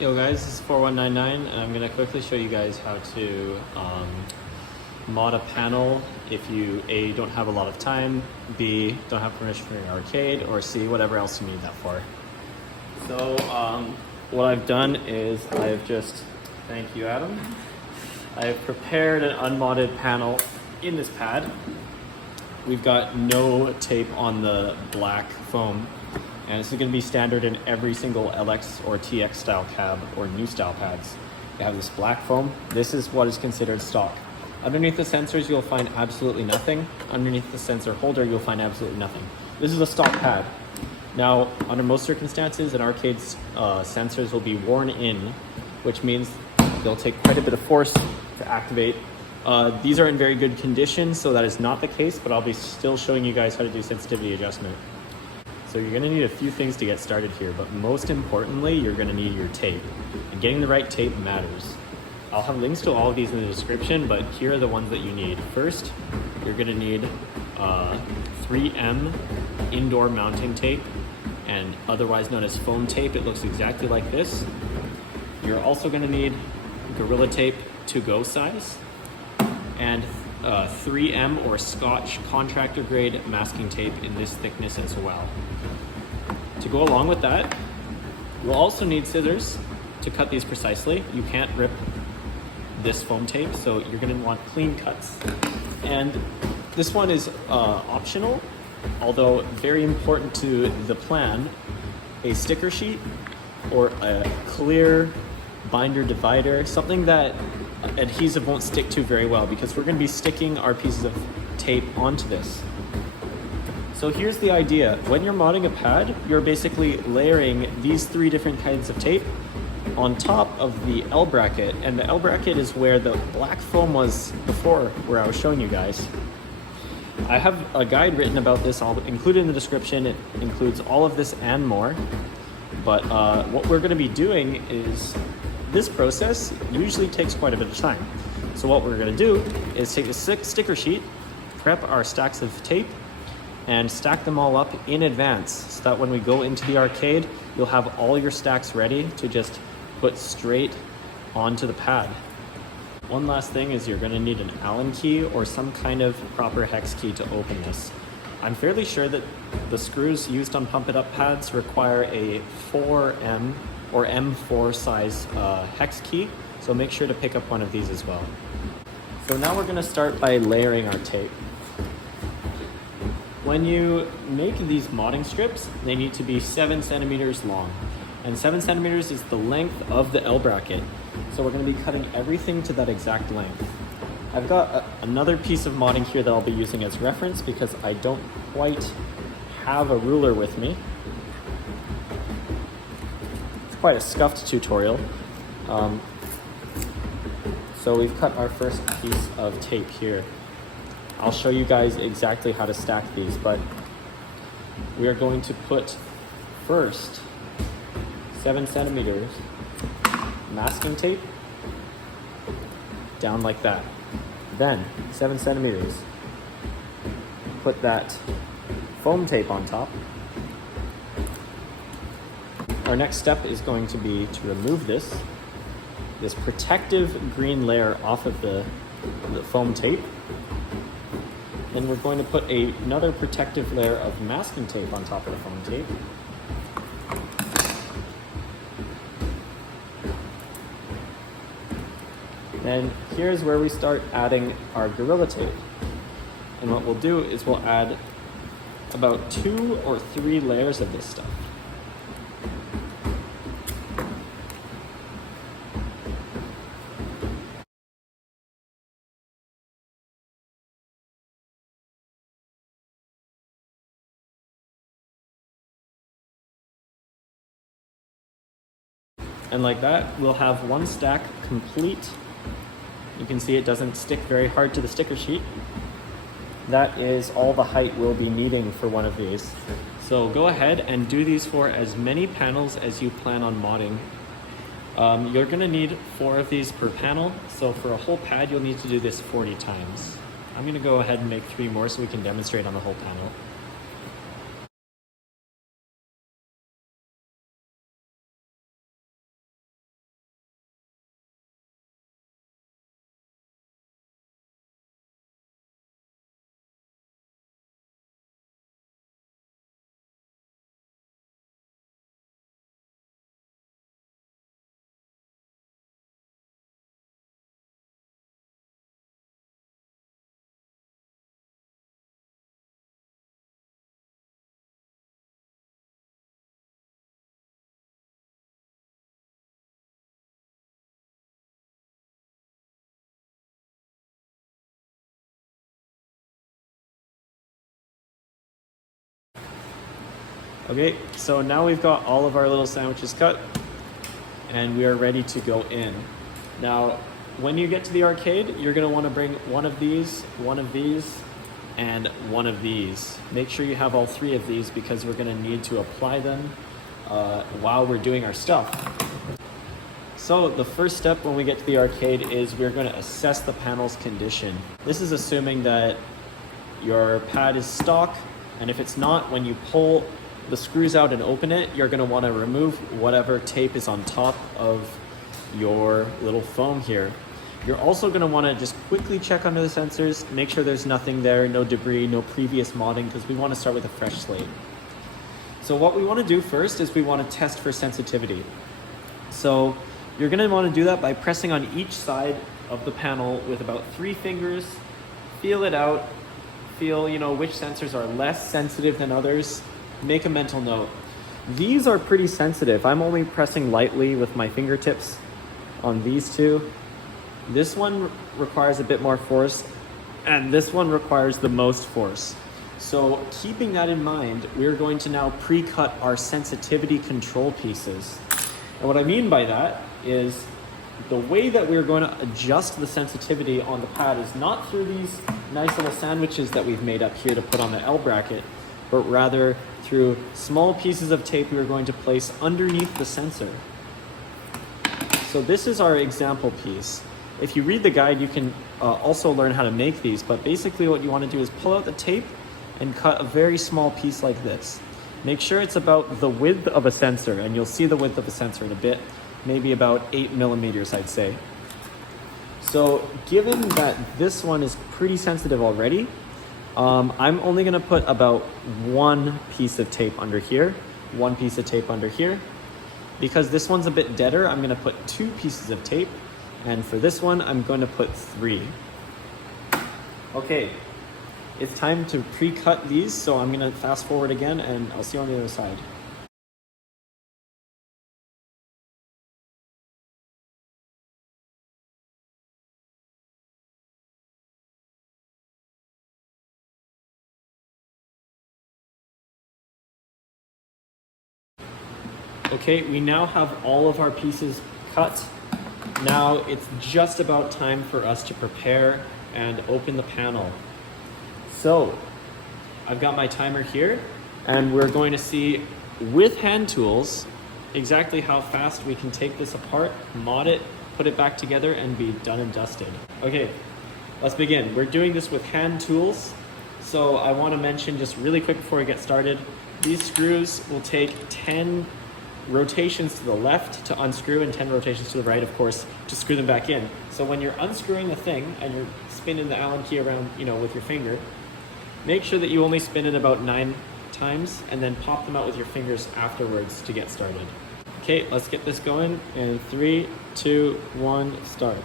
Yo guys, this is 4199 and I'm going to quickly show you guys how to mod a panel if you A, don't have a lot of time, B, don't have permission for your arcade, or C, whatever else you need that for. So what I've done is thank you Adam, I have prepared an unmodded panel in this pad. We've got no tape on the black foam, and this is going to be standard in every single LX or TX style cab or new style pads. You have this black foam. This is what is considered stock. Underneath the sensors, you'll find absolutely nothing. Underneath the sensor holder, you'll find absolutely nothing. This is a stock pad. Now, under most circumstances, an arcade's sensors will be worn in, which means they'll take quite a bit of force to activate. These are in very good condition, so that is not the case, but I'll be still showing you guys how to do sensitivity adjustment. So you're gonna need a few things to get started here, but most importantly, you're gonna need your tape. And getting the right tape matters. I'll have links to all of these in the description, but here are the ones that you need. First, you're gonna need 3M indoor mounting tape, and otherwise known as foam tape. It looks exactly like this. You're also gonna need Gorilla Tape to-go size, and 3M or Scotch contractor grade masking tape in this thickness as well. To go along with that, you'll also need scissors to cut these precisely. You can't rip this foam tape, so you're gonna want clean cuts. And this one is optional, although very important to the plan. A sticker sheet or a clear binder divider, something that adhesive won't stick to very well, because we're going to be sticking our pieces of tape onto this. So here's the idea. When you're modding a pad, you're basically layering these three different kinds of tape on top of the L bracket, and the L bracket is where the black foam was before, where I was showing you guys. I have a guide written about this, I'll include it in the description. It includes all of this and more, but what we're going to be doing is this process usually takes quite a bit of time. So what we're gonna do is take a sticker sheet, prep our stacks of tape, and stack them all up in advance so that when we go into the arcade, you'll have all your stacks ready to just put straight onto the pad. One last thing is you're gonna need an Allen key or some kind of proper hex key to open this. I'm fairly sure that the screws used on Pump It Up pads require a 4M or M4 size hex key, so make sure to pick up one of these as well. So now we're gonna start by layering our tape. When you make these modding strips, they need to be 7 centimeters long, and 7 centimeters is the length of the L bracket. So we're gonna be cutting everything to that exact length. I've got another piece of modding here that I'll be using as reference because I don't quite have a ruler with me. Quite a scuffed tutorial. So we've cut our first piece of tape here. I'll show you guys exactly how to stack these, but we are going to put first 7 centimeters masking tape down like that. Then 7 centimeters, put that foam tape on top. Our next step is going to be to remove this protective green layer off of the foam tape. Then we're going to put another protective layer of masking tape on top of the foam tape. Then here's where we start adding our Gorilla Tape. And what we'll do is we'll add about 2 or 3 layers of this stuff. And like that, we'll have one stack complete. You can see it doesn't stick very hard to the sticker sheet. That is all the height we'll be needing for one of these. So go ahead and do these for as many panels as you plan on modding. You're gonna need 4 of these per panel. So for a whole pad, you'll need to do this 40 times. I'm gonna go ahead and make 3 more so we can demonstrate on the whole panel. Okay, so now we've got all of our little sandwiches cut and we are ready to go in. Now, when you get to the arcade, you're gonna wanna bring one of these, and one of these. Make sure you have all three of these because we're gonna need to apply them while we're doing our stuff. So the first step when we get to the arcade is we're gonna assess the panel's condition. This is assuming that your pad is stock, and if it's not, when you pull the screws out and open it, you're gonna wanna remove whatever tape is on top of your little foam here. You're also gonna wanna just quickly check under the sensors, make sure there's nothing there, no debris, no previous modding, because we wanna start with a fresh slate. So what we wanna do first is we wanna test for sensitivity. So you're gonna wanna do that by pressing on each side of the panel with about 3 fingers, feel it out, feel which sensors are less sensitive than others, make a mental note. These are pretty sensitive. I'm only pressing lightly with my fingertips on these two. This one requires a bit more force, and this one requires the most force. So keeping that in mind, we're going to now pre-cut our sensitivity control pieces. And what I mean by that is the way that we're going to adjust the sensitivity on the pad is not through these nice little sandwiches that we've made up here to put on the L bracket, but rather through small pieces of tape we're going to place underneath the sensor. So this is our example piece. If you read the guide, you can also learn how to make these, but basically what you want to do is pull out the tape and cut a very small piece like this. Make sure it's about the width of a sensor, and you'll see the width of a sensor in a bit, maybe about 8 millimeters, I'd say. So given that this one is pretty sensitive already, I'm only gonna put about 1 piece of tape under here, 1 piece of tape under here. Because this one's a bit deader, I'm gonna put 2 pieces of tape, and for this one, I'm going to put 3. Okay, it's time to pre-cut these, so I'm gonna fast forward again, and I'll see you on the other side. Okay, we now have all of our pieces cut. Now it's just about time for us to prepare and open the panel. So I've got my timer here, and we're going to see with hand tools exactly how fast we can take this apart, mod it, put it back together, and be done and dusted. Okay, let's begin. We're doing this with hand tools. So I want to mention just really quick before we get started, these screws will take 10 rotations to the left to unscrew and 10 rotations to the right, of course, to screw them back in. So when you're unscrewing the thing and you're spinning the Allen key around, with your finger, make sure that you only spin it about 9 times and then pop them out with your fingers afterwards to get started. Okay, let's get this going in 3, 2, 1, start.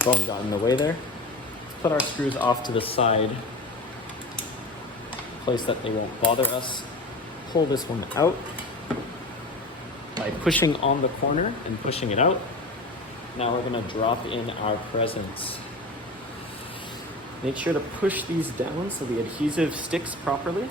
Foam got in the way there. Let's put our screws off to the side, a place that they won't bother us. Pull this one out by pushing on the corner and pushing it out. Now we're gonna drop in our presents. Make sure to push these down so the adhesive sticks properly.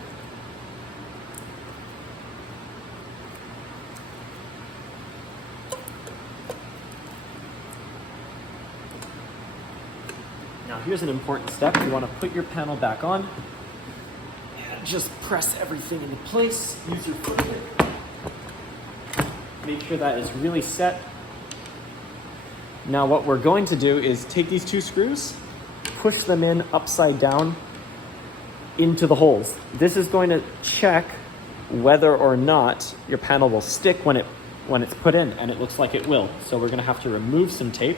Now here's an important step. You want to put your panel back on and just press everything into place. Use your foot here. Make sure that is really set. Now what we're going to do is take these 2 screws, push them in upside down into the holes. This is going to check whether or not your panel will stick when it's put in, and it looks like it will. So we're going to have to remove some tape.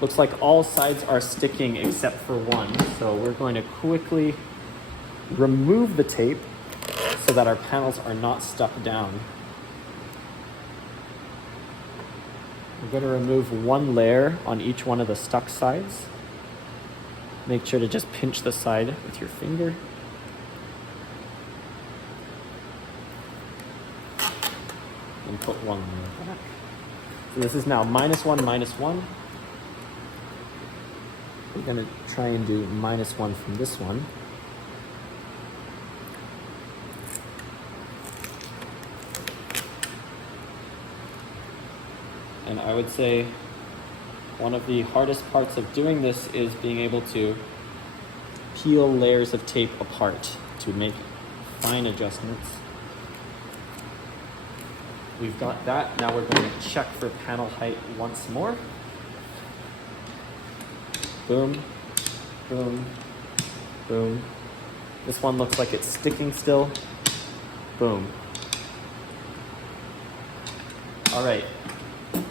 Looks like all sides are sticking except for one. So we're going to quickly remove the tape so that our panels are not stuck down. We're going to remove one layer on each one of the stuck sides. Make sure to just pinch the side with your finger. And put one layer back. So this is now -1, -1. We're going to try and do -1 from this one. And I would say one of the hardest parts of doing this is being able to peel layers of tape apart to make fine adjustments. We've got that. Now we're going to check for panel height once more. Boom, boom, boom. This one looks like it's sticking still. Boom. All right.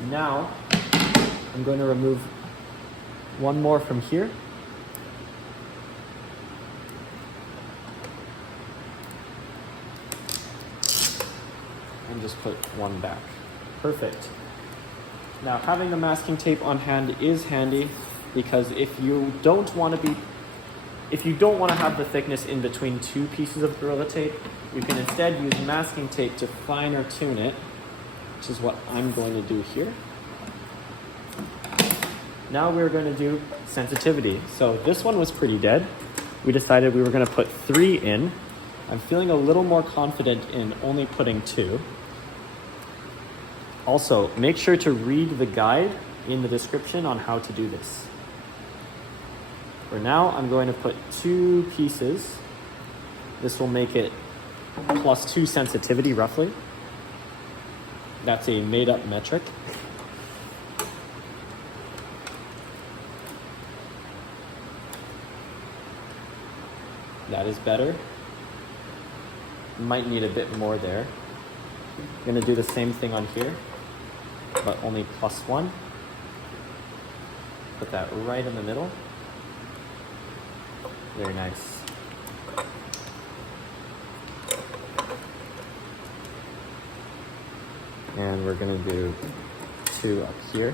Now, I'm going to remove one more from here. And just put one back. Perfect. Now, having the masking tape on hand is handy because if you don't want to have the thickness in between two pieces of Gorilla Tape, you can instead use masking tape to finer tune it, which is what I'm going to do here. Now we're going to do sensitivity. So this one was pretty dead. We decided we were going to put 3 in. I'm feeling a little more confident in only putting 2. Also, make sure to read the guide in the description on how to do this. For now, I'm going to put 2 pieces. This will make it +2 sensitivity roughly. That's a made-up metric. That is better. Might need a bit more there. I'm going to do the same thing on here, but only +1. Put that right in the middle. Very nice. And we're going to do 2 up here.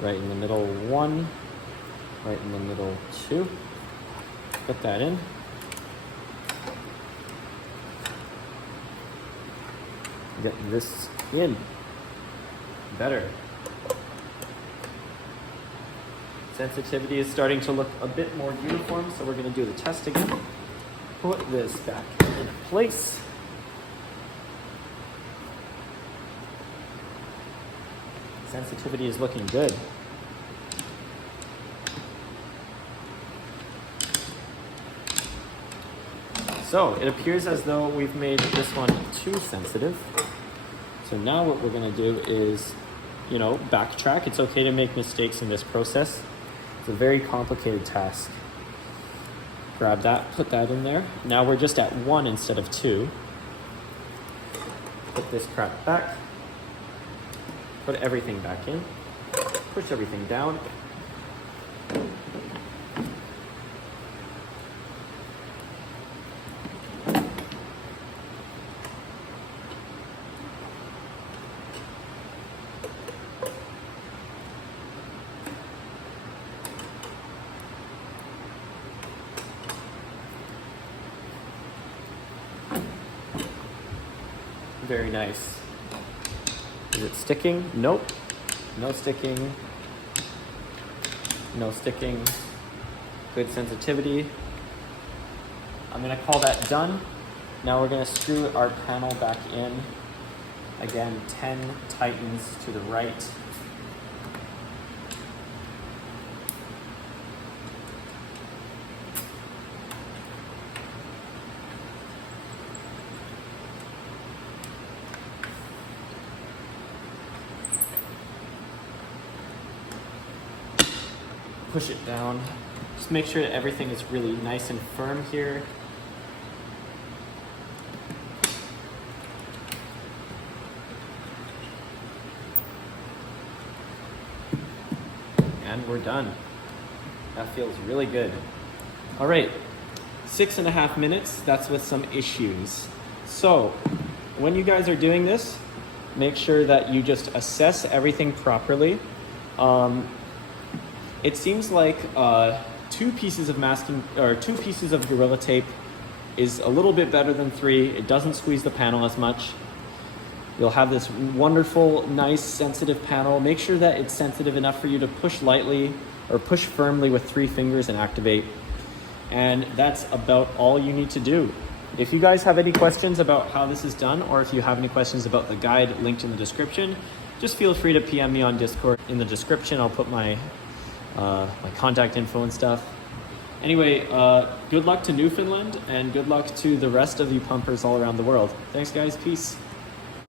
Right in the middle, 1. Right in the middle, 2. Put that in. Get this in. Better. Sensitivity is starting to look a bit more uniform, so we're going to do the test again. Put this back in place. Sensitivity is looking good. So it appears as though we've made this one too sensitive. So now what we're going to do is, backtrack. It's okay to make mistakes in this process. It's a very complicated task. Grab that, put that in there. Now we're just at 1 instead of 2. Put this crap back. Put everything back in. Push everything down. Very nice. Is it sticking? Nope. No sticking. No sticking. Good sensitivity. I'm going to call that done. Now we're going to screw our panel back in. Again, 10 tightens to the right. Push it down. Just make sure that everything is really nice and firm here. And we're done. That feels really good. All right, 6.5 minutes. That's with some issues. So when you guys are doing this, make sure that you just assess everything properly. It seems like 2 pieces of masking or 2 pieces of Gorilla Tape is a little bit better than 3. It doesn't squeeze the panel as much. You'll have this wonderful, nice, sensitive panel. Make sure that it's sensitive enough for you to push lightly or push firmly with 3 fingers and activate. And that's about all you need to do. If you guys have any questions about how this is done, or if you have any questions about the guide linked in the description, just feel free to PM me on Discord. In the description, I'll put my contact info and stuff. Anyway, good luck to Newfoundland, and good luck to the rest of you pumpers all around the world. Thanks guys, peace.